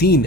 3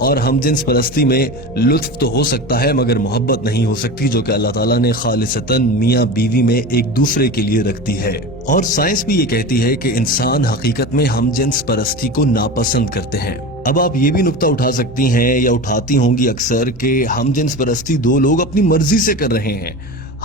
اور ہم جنس پرستی میں لطف تو ہو سکتا ہے مگر محبت نہیں ہو سکتی، جو کہ اللہ تعالیٰ نے خالصتاً میاں بیوی میں ایک دوسرے کے لیے رکھتی ہے۔ اور سائنس بھی یہ کہتی ہے کہ انسان حقیقت میں ہم جنس پرستی کو ناپسند کرتے ہیں۔ اب آپ یہ بھی نکتہ اٹھا سکتی ہیں یا اٹھاتی ہوں گی اکثر کہ ہم جنس پرستی دو لوگ اپنی مرضی سے کر رہے ہیں،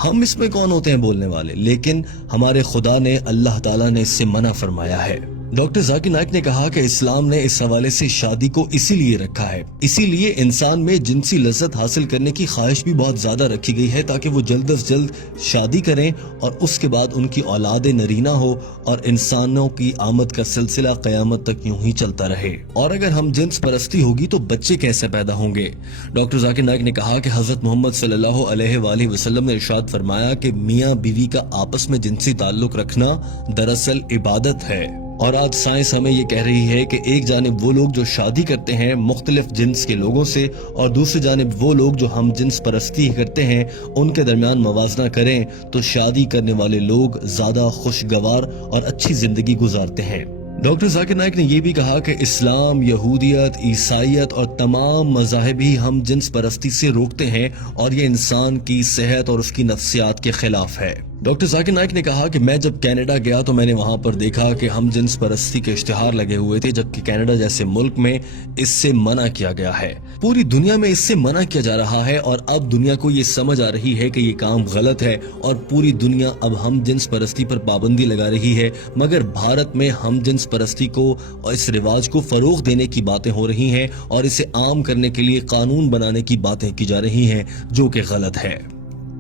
ہم اس میں کون ہوتے ہیں بولنے والے، لیکن ہمارے خدا نے، اللہ تعالیٰ نے اس سے منع فرمایا ہے۔ ڈاکٹر ذاکر نائک نے کہا کہ اسلام نے اس حوالے سے شادی کو اسی لیے رکھا ہے، اسی لیے انسان میں جنسی لذت حاصل کرنے کی خواہش بھی بہت زیادہ رکھی گئی ہے تاکہ وہ جلد از جلد شادی کریں اور اس کے بعد ان کی اولاد نرینہ ہو اور انسانوں کی آمد کا سلسلہ قیامت تک یوں ہی چلتا رہے۔ اور اگر ہم جنس پرستی ہوگی تو بچے کیسے پیدا ہوں گے؟ ڈاکٹر ذاکر نائک نے کہا کہ حضرت محمد صلی اللہ علیہ وآلہ وسلم نے ارشاد فرمایا کہ میاں بیوی کا آپس میں جنسی تعلق رکھنا دراصل عبادت ہے۔ اور آج سائنس ہمیں یہ کہہ رہی ہے کہ ایک جانب وہ لوگ جو شادی کرتے ہیں مختلف جنس کے لوگوں سے اور دوسری جانب وہ لوگ جو ہم جنس پرستی کرتے ہیں ان کے درمیان موازنہ کریں تو شادی کرنے والے لوگ زیادہ خوشگوار اور اچھی زندگی گزارتے ہیں۔ ڈاکٹر ذاکر نائک نے یہ بھی کہا کہ اسلام، یہودیت، عیسائیت اور تمام مذاہب ہی ہم جنس پرستی سے روکتے ہیں اور یہ انسان کی صحت اور اس کی نفسیات کے خلاف ہے۔ ڈاکٹر ذاکر نائک نے کہا کہ میں جب کینیڈا گیا تو میں نے وہاں پر دیکھا کہ ہم جنس پرستی کے اشتہار لگے ہوئے تھے، جبکہ کینیڈا جیسے ملک میں اس سے منع کیا گیا ہے۔ پوری دنیا میں اس سے منع کیا جا رہا ہے اور اب دنیا کو یہ سمجھ آ رہی ہے کہ یہ کام غلط ہے اور پوری دنیا اب ہم جنس پرستی پر پابندی لگا رہی ہے، مگر بھارت میں ہم جنس پرستی کو اور اس رواج کو فروغ دینے کی باتیں ہو رہی ہیں اور اسے عام کرنے کے لیے قانون بنانے کی باتیں کی جا رہی ہیں، جو کہ غلط ہے۔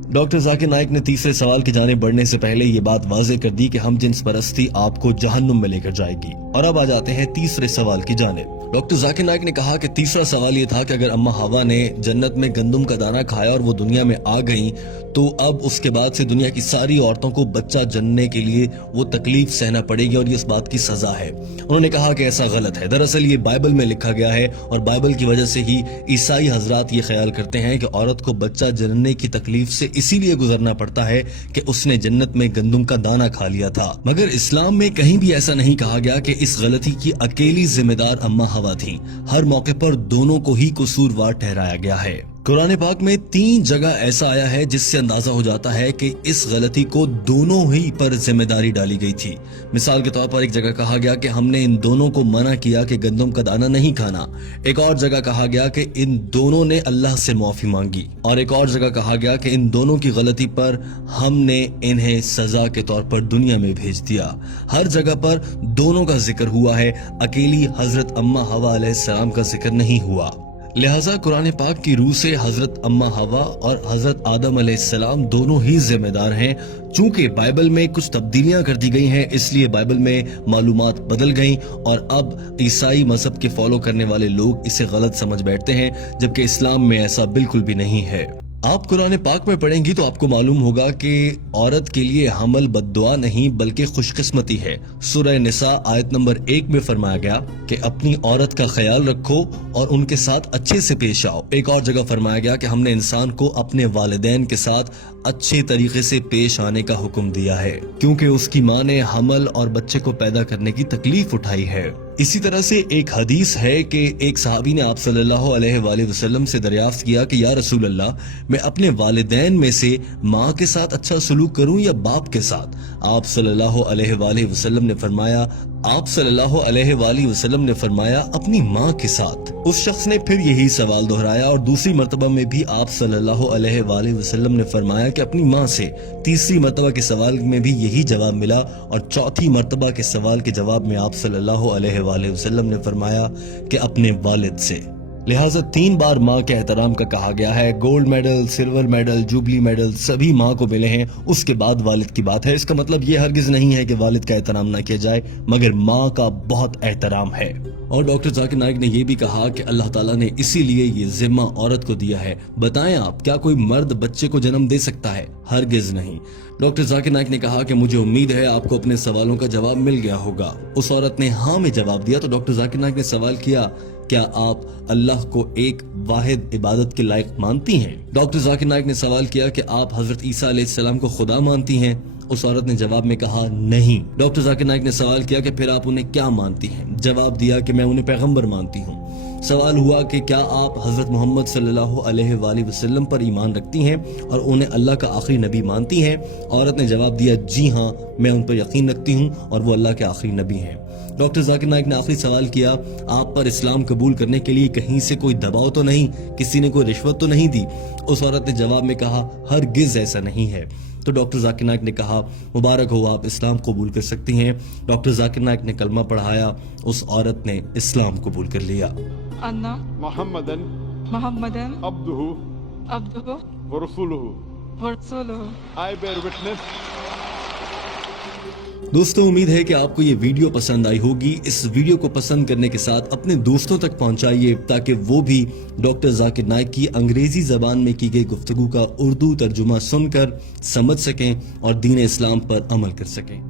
ڈاکٹر ذاکر نائک نے تیسرے سوال کی جانب بڑھنے سے پہلے یہ بات واضح کر دی کہ ہم جنس پرستی آپ کو جہنم میں لے کر جائے گی۔ اور اب آ جاتے ہیں تیسرے سوال کی جانب۔ ڈاکٹر ذاکر نائک نے کہا کہ تیسرا سوال یہ تھا کہ اگر اماں حوا نے جنت میں گندم کا دانہ کھایا اور وہ دنیا میں آ گئیں تو اب اس کے بعد سے دنیا کی ساری عورتوں کو بچہ جننے کے لیے وہ تکلیف سہنا پڑے گی اور یہ اس بات کی سزا ہے۔ انہوں نے کہا کہ ایسا غلط ہے، دراصل یہ بائبل میں لکھا گیا ہے اور بائبل کی وجہ سے ہی عیسائی حضرات یہ خیال کرتے ہیں کہ عورت کو بچہ جننے کی تکلیف سے اسی لیے گزرنا پڑتا ہے کہ اس نے جنت میں گندم کا دانہ کھا لیا تھا، مگر اسلام میں کہیں بھی ایسا نہیں کہا گیا کہ اس غلطی کی اکیلی ذمہ دار اماں حوا تھی۔ ہر موقع پر دونوں کو ہی قصوروار ٹھہرایا گیا ہے۔ قرآن پاک میں 3 جگہ ایسا آیا ہے جس سے اندازہ ہو جاتا ہے کہ اس غلطی کو دونوں ہی پر ذمہ داری ڈالی گئی تھی۔ مثال کے طور پر ایک جگہ کہا گیا کہ ہم نے ان دونوں کو منع کیا کہ گندم کا دانہ نہیں کھانا، ایک اور جگہ کہا گیا کہ ان دونوں نے اللہ سے معافی مانگی، اور ایک اور جگہ کہا گیا کہ ان دونوں کی غلطی پر ہم نے انہیں سزا کے طور پر دنیا میں بھیج دیا۔ ہر جگہ پر دونوں کا ذکر ہوا ہے، اکیلی حضرت اماں حوا علیہ السلام کا ذکر نہیں ہوا۔ لہٰذا قرآن پاک کی روح سے حضرت اماں حوا اور حضرت آدم علیہ السلام دونوں ہی ذمہ دار ہیں۔ چونکہ بائبل میں کچھ تبدیلیاں کر دی گئی ہیں اس لیے بائبل میں معلومات بدل گئیں اور اب عیسائی مذہب کے فالو کرنے والے لوگ اسے غلط سمجھ بیٹھتے ہیں، جبکہ اسلام میں ایسا بالکل بھی نہیں ہے۔ آپ قرآن پاک میں پڑھیں گی تو آپ کو معلوم ہوگا کہ عورت کے لیے حمل بد دعا نہیں بلکہ خوش قسمتی ہے۔ سورہ نساء آیت نمبر 1 میں فرمایا گیا کہ اپنی عورت کا خیال رکھو اور ان کے ساتھ اچھے سے پیش آؤ۔ ایک اور جگہ فرمایا گیا کہ ہم نے انسان کو اپنے والدین کے ساتھ اچھے طریقے سے پیش آنے کا حکم دیا ہے، کیونکہ اس کی ماں نے حمل اور بچے کو پیدا کرنے کی تکلیف اٹھائی ہے۔ اسی طرح سے ایک حدیث ہے کہ ایک صحابی نے آپ صلی اللہ علیہ وآلہ وسلم سے دریافت کیا کہ یا رسول اللہ، میں اپنے والدین میں سے ماں کے ساتھ اچھا سلوک کروں یا باپ کے ساتھ؟ آپ صلی اللہ علیہ وآلہ وسلم نے فرمایا اپنی ماں کے ساتھ۔ اس شخص نے پھر یہی سوال دہرایا اور دوسری مرتبہ میں بھی آپ صلی اللہ علیہ وآلہ وسلم نے فرمایا کہ اپنی ماں سے۔ تیسری مرتبہ کے سوال میں بھی یہی جواب ملا اور چوتھی مرتبہ کے سوال کے جواب میں آپ صلی اللہ علیہ وآلہ وسلم نے فرمایا کہ اپنے والد سے۔ لہٰذا 3 بار ماں کے احترام کا کہا گیا ہے۔ Gold medal, silver medal, jubilee medal سبھی ماں کو ملے ہیں، اس کے بعد والد کی بات ہے۔ اس کا مطلب یہ ہرگز نہیں ہے کہ والد کا احترام نہ کیا جائے، مگر ماں کا بہت احترام ہے۔ اور ڈاکٹر ذاکر نائک نے یہ بھی کہا کہ اللہ تعالیٰ نے اسی لیے یہ ذمہ عورت کو دیا ہے۔ بتائیں آپ، کیا کوئی مرد بچے کو جنم دے سکتا ہے؟ ہرگز نہیں۔ ڈاکٹر ذاکر نائک نے کہا کہ مجھے امید ہے آپ کو اپنے سوالوں کا جواب مل گیا ہوگا۔ اس عورت نے ہاں میں جواب دیا تو ڈاکٹر ذاکر نائک نے سوال کیا، کیا آپ اللہ کو ایک واحد عبادت کے لائق مانتی ہیں؟ ڈاکٹر ذاکر نائک نے سوال کیا کہ آپ حضرت عیسیٰ علیہ السلام کو خدا مانتی ہیں؟ اس عورت نے جواب میں کہا نہیں۔ ڈاکٹر ذاکر نائک نے سوال کیا کہ پھر آپ انہیں کیا مانتی ہیں؟ جواب دیا کہ میں انہیں پیغمبر مانتی ہوں۔ سوال ہوا کہ کیا آپ حضرت محمد صلی اللہ علیہ وآلہ وسلم پر ایمان رکھتی ہیں اور انہیں اللہ کا آخری نبی مانتی ہیں؟ عورت نے جواب دیا جی ہاں، میں ان پر یقین رکھتی ہوں اور وہ اللہ کے آخری نبی ہیں۔ ڈاکٹر ذاکر نائک نے آخری سوال کیا، آپ پر اسلام قبول کرنے کے لیے کہیں سے کوئی دباؤ تو نہیں، کسی نے کوئی رشوت تو نہیں دی؟ اس عورت نے جواب میں کہا ہرگز ایسا نہیں ہے۔ تو ڈاکٹر ذاکر نائک نے کہا مبارک ہو، آپ اسلام قبول کر سکتی ہیں۔ ڈاکٹر ذاکر نائک نے کلمہ پڑھایا، اس عورت نے اسلام قبول کر لیا۔ أن محمدا عبده ورسوله I bear witness. دوستوں امید ہے کہ آپ کو یہ ویڈیو پسند آئی ہوگی۔ اس ویڈیو کو پسند کرنے کے ساتھ اپنے دوستوں تک پہنچائیے تاکہ وہ بھی ڈاکٹر ذاکر نائک کی انگریزی زبان میں کی گئی گفتگو کا اردو ترجمہ سن کر سمجھ سکیں اور دین اسلام پر عمل کر سکیں۔